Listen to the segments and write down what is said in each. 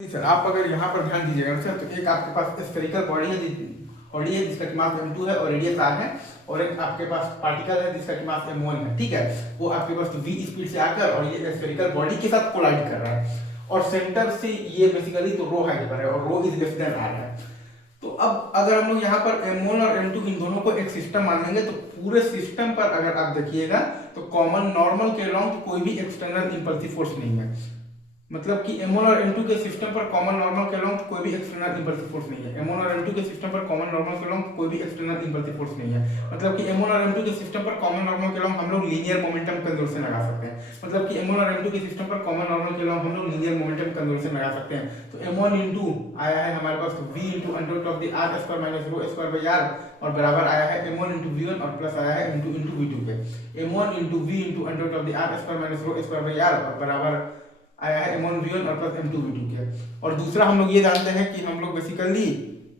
Sir आप अगर यहाँ पर ध्यान दीजिएगा सर, तो एक आपके पास स्फेरिकल बॉडी है जिसका कि मास m2 है और रेडियस r है, और एक आपके पास पार्टिकल है जिसका कि मास m1 है। ठीक है, वो आपके पास v स्पीड से आकर और ये स्फेरिकल बॉडी के साथ कोलाइड कर रहा है, और सेंटर से ये बेसिकली तो रो हाइट पर है और रो इज लेस देन r है। तो अब अगर हम लोग यहाँ पर m1 और m2 इन दोनों को एक सिस्टम मान लेंगे, तो पूरे सिस्टम पर अगर आप देखिएगा तो कॉमन नॉर्मल के अलोंग कोई भी एक्सटर्नल इंपल्सिव फोर्स नहीं है। मतलब कि m1 और m2 के सिस्टम पर कॉमन नॉर्मल के अलोंग कोई भी एक्सटर्नल इंपल्सिव फोर्स नहीं है। m1 और m2 के सिस्टम पर कॉमन नॉर्मल के अलोंग कोई भी एक्सटर्नल इंपल्सिव फोर्स नहीं है। मतलब कि m1 और m2 के सिस्टम पर कॉमन नॉर्मल के अलोंग हम लोग लीनियर मोमेंटम कंजर्वेशन लगा सकते हैं। मतलब कि m1 और m2 के सिस्टम पर कॉमन नॉर्मल के अलोंग हम लोग लीनियर मोमेंटम कंजर्वेशन लगा सकते हैं। तो m1 इंटू आया है हमारे पास v into under root of the r square minus rho square by r, और बराबर आया है m1 इंटू v1 और प्लस आया है m2 इंटू v2 के। m1 into v into under root of the r square minus rho square by r, और बराबर आया है m1 v1 और प्लस m2 v2 के। और दूसरा हम लोग ये जानते हैं कि हम लोग बेसिकली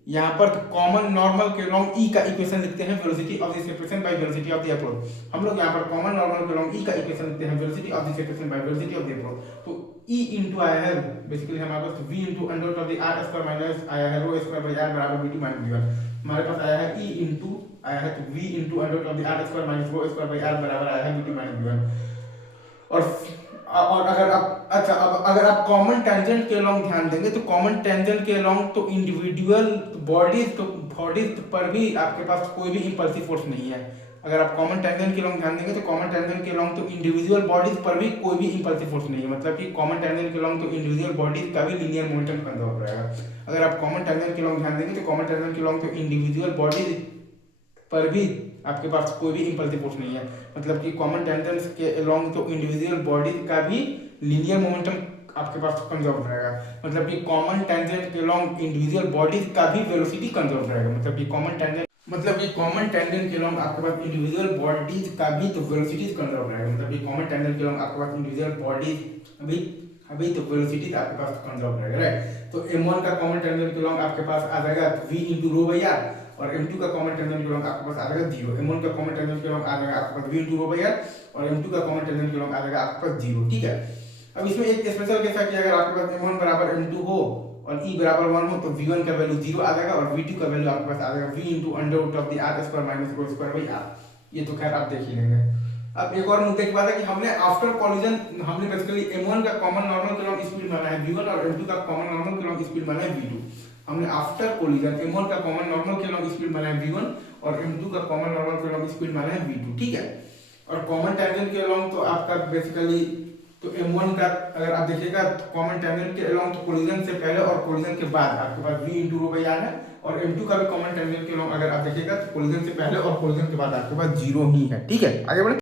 यहाँ पर कॉमन नॉर्मल के लॉन्ग ई का इक्वेशन लिखते हैं velocity of the separation by velocity of the approach. हम लोग यहाँ पर कॉमन नॉर्मल के लॉन्ग ई का इक्वेशन लिखते हैं velocity of the separation by velocity of the approach. तो ई इंटू आया है बेसिकली हमारे पास v into under root of the r square minus आया है रो स्क्वायर बाई r बराबर v2 माइनस v1। हमारे पास आया है e इंटू आया है तो v into under root of the r square minus rho square by r बराबर आया है v2 माइनस v1। और अगर आप अब अगर आप कॉमन टेंजेंट के अलोंग ध्यान देंगे, तो कॉमन टेंजेंट के अलोंग तो इंडिविजुअल बॉडीज पर भी आपके पास कोई भी इंपल्सिव फोर्स नहीं है। अगर आप कॉमन टेंजेंट के अलोंग ध्यान देंगे तो कॉमन टेंजेंट के अलोंग तो इंडिविजुअल बॉडीज पर भी कोई भी इंपल्सिव फोर्स नहीं है। मतलब कि कॉमन टेंजेंट के अलोंग तो इंडिविजुअल बॉडीज का भी लीनियर मोमेंटम कंजर्व रहेगा। अगर आप कॉमन टेंजेंट के अलोंग ध्यान देंगे तो कॉमन टेंजेंट के अलोंग तो इंडिविजुअल बॉडीज पर भी आपके पास कोई भी इंपल्सिव फोर्स नहीं है। मतलब कि कॉमन टेंजेंट्स के अलोंग तो इंडिविजुअल बॉडीज का भी लीनियर मोमेंटम आपके पास कंजर्व रहेगा। मतलब कि कॉमन टेंजेंट के अलोंग इंडिविजुअल बॉडीज का भी वेलोसिटी कंजर्व रहेगा। मतलब कि कॉमन टेंजेंट के अलोंग आपके पास इंडिविजुअल बॉडीज का भी तो वेलोसिटी कंजर्व रहेगा। मतलब कि कॉमन टेंजेंट के अलोंग आपके पास इंडिविजुअल बॉडीज अभी तो वेलोसिटी आपके पास कंजर्व रहेगा, राइट। तो m1 का कॉमन टेंजेंट के अलोंग आपके पास आ जाएगा v into rho by r, और m2 का कॉमन टेंजेंट के अलोंग आपके पास आ जाएगा 0। m1 का कॉमन टेंजेंट के अलोंग आ जाएगा आपके पास v into rho by r, और m2 का कॉमन टेंजेंट के अलोंग आ जाएगा आपके पास 0। ठीक है, अब इसमें एक स्पेशल केस है कि अगर आपके पास m1 बराबर m2 हो और e बराबर 1 हो, तो v1 का वैल्यू 0 आ जाएगा और v2 का वैल्यू आपके पास आ जाएगा v into under root of the r square minus rho square by r। ये तो खैर आप देख ही लेंगे। अब एक और मुद्दे की बात है कि हमने आफ्टर कॉलिजन हमने बेसिकली m1 का कॉमन नॉर्मल के अलोंग स्पीड माना है v1 और m2 का कॉमन नॉर्मल के अलोंग स्पीड माना है v2। हमने आफ्टर कॉलिजन m1 का कॉमन नॉर्मल के अलोंग स्पीड माना है v1 और m2 का कॉमन नॉर्मल के अलोंग स्पीड माना है v2। ठीक है, और कॉमन टेंजेंट के अलोंग तो आपका बेसिकली तो m1 का अगर आप देखिएगा तो कॉमन टेंजेंट के अलोंग तो कोलिजन से पहले और कोलिजन के बाद आपके पास v into rho by r है, और m2 का भी कॉमन टेंजेंट के अलोंग अगर आप देखिएगा तो कोलिजन से पहले और कोलिजन के बाद आपके पास 0 ही है। ठीक है, आगे बढ़े।